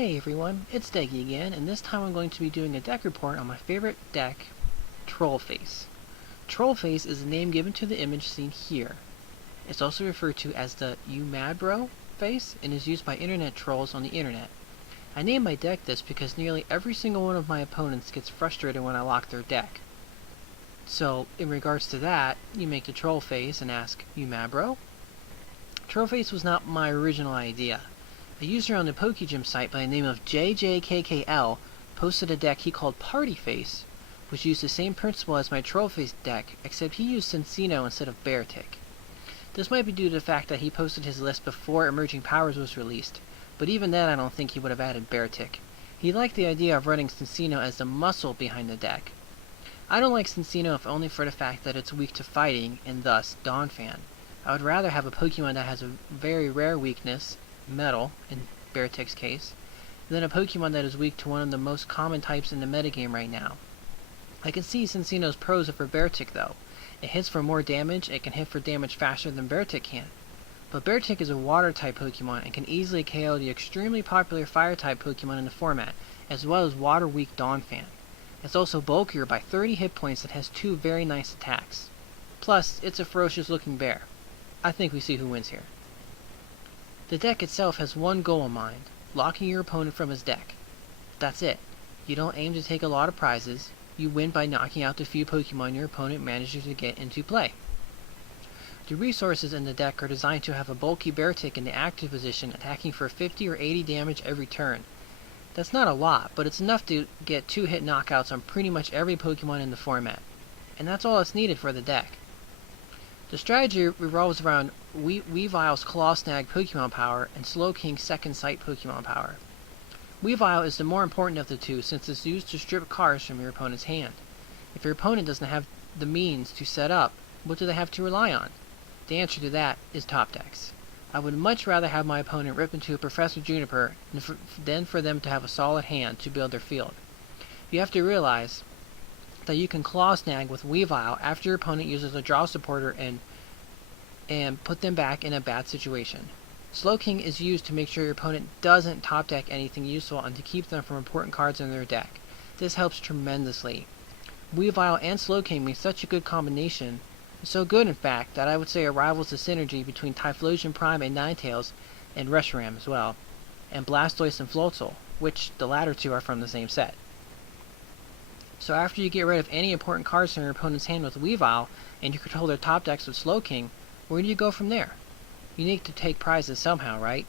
Hey everyone, it's Deggy again, and this time I'm going to be doing a deck report on my favorite deck, Trollface. Trollface is the name given to the image seen here. It's also referred to as the "You Mad Bro" face and is used by internet trolls on the internet. I named my deck this because nearly every single one of my opponents gets frustrated when I lock their deck. So, in regards to that, you make the Trollface and ask, "You mad bro?" Trollface was not my original idea. A user on the PokeGym site by the name of JJKKL posted a deck he called Partyface, which used the same principle as my Trollface deck, except he used Sneasel instead of Beartic. This might be due to the fact that he posted his list before Emerging Powers was released, but even then I don't think he would have added Beartic. He liked the idea of running Sneasel as the muscle behind the deck. I don't like Sneasel if only for the fact that it's weak to fighting, and thus Donphan. I would rather have a Pokemon that has a very rare weakness, Metal, in Beartic's case, than a Pokemon that is weak to one of the most common types in the metagame right now. I can see Sneasel's pros for Beartic though. It hits for more damage, it can hit for damage faster than Beartic can. But Beartic is a water-type Pokemon and can easily KO the extremely popular fire-type Pokemon in the format, as well as water-weak Donphan. It's also bulkier by 30 hit points and has two very nice attacks. Plus, it's a ferocious-looking bear. I think we see who wins here. The deck itself has one goal in mind, locking your opponent from his deck. That's it. You don't aim to take a lot of prizes, you win by knocking out the few Pokemon your opponent manages to get into play. The resources in the deck are designed to have a bulky Beartic in the active position attacking for 50 or 80 damage every turn. That's not a lot, but it's enough to get 2-hit knockouts on pretty much every Pokemon in the format. And that's all that's needed for the deck. The strategy revolves around Weavile's Claw Snag Pokemon power and Slowking's Second Sight Pokemon power. Weavile is the more important of the two since it's used to strip cards from your opponent's hand. If your opponent doesn't have the means to set up, what do they have to rely on? The answer to that is top decks. I would much rather have my opponent rip into a Professor Juniper than for them to have a solid hand to build their field. You have to realize that you can Claw Snag with Weavile after your opponent uses a draw supporter and put them back in a bad situation. Slowking is used to make sure your opponent doesn't top deck anything useful and to keep them from important cards in their deck. This helps tremendously. Weavile and Slowking make such a good combination, so good in fact that I would say it rivals the synergy between Typhlosion Prime and Ninetales, and Reshiram as well, and Blastoise and Floatzel, which the latter two are from the same set. So after you get rid of any important cards from your opponent's hand with Weavile, and you control their top decks with Slowking, where do you go from there? You need to take prizes somehow, right?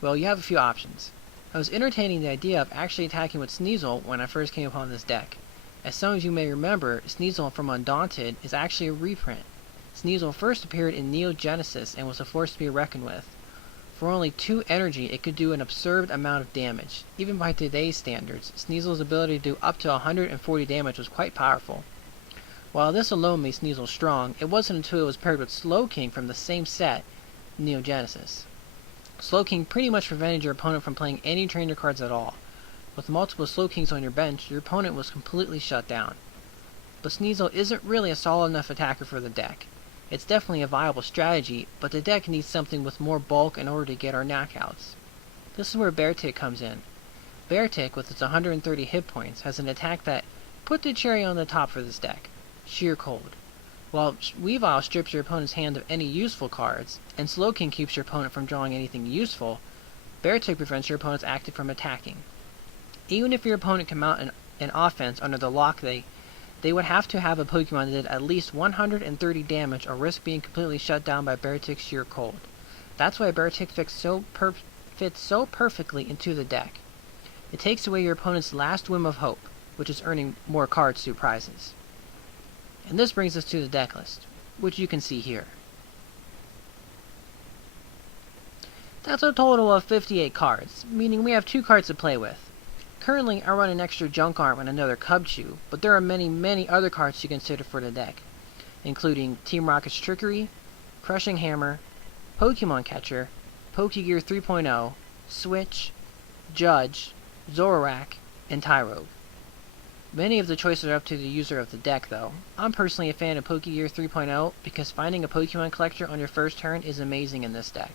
Well, you have a few options. I was entertaining the idea of actually attacking with Sneasel when I first came upon this deck. As some of you may remember, Sneasel from Undaunted is actually a reprint. Sneasel first appeared in Neo Genesis and was a force to be reckoned with. For only 2 energy, it could do an absurd amount of damage. Even by today's standards, Sneasel's ability to do up to 140 damage was quite powerful. While this alone made Sneasel strong, it wasn't until it was paired with Slowking from the same set, Neo Genesis. Slowking pretty much prevented your opponent from playing any trainer cards at all. With multiple Slowkings on your bench, your opponent was completely shut down. But Sneasel isn't really a solid enough attacker for the deck. It's definitely a viable strategy, but the deck needs something with more bulk in order to get our knockouts. This is where Beartic comes in. Beartic, with its 130 hit points, has an attack that put the cherry on the top for this deck, Sheer Cold. While Weavile strips your opponent's hand of any useful cards, and Slowking keeps your opponent from drawing anything useful, Beartic prevents your opponent's active from attacking. Even if your opponent can mount an offense under the lock, they would have to have a Pokemon that did at least 130 damage or risk being completely shut down by Beartic's Sheer Cold. That's why Beartic fits so perfectly into the deck. It takes away your opponent's last whim of hope, which is earning more cards through prizes. And this brings us to the deck list, which you can see here. That's a total of 58 cards, meaning we have 2 cards to play with. Currently, I run an extra Junk Arm and another Cubchoo, but there are many other cards to consider for the deck, including Team Rocket's Trickery, Crushing Hammer, Pokemon Catcher, Pokegear 3.0, Switch, Judge, Zoroark, and Tyrogue. Many of the choices are up to the user of the deck though. I'm personally a fan of Pokegear 3.0 because finding a Pokemon collector on your first turn is amazing in this deck.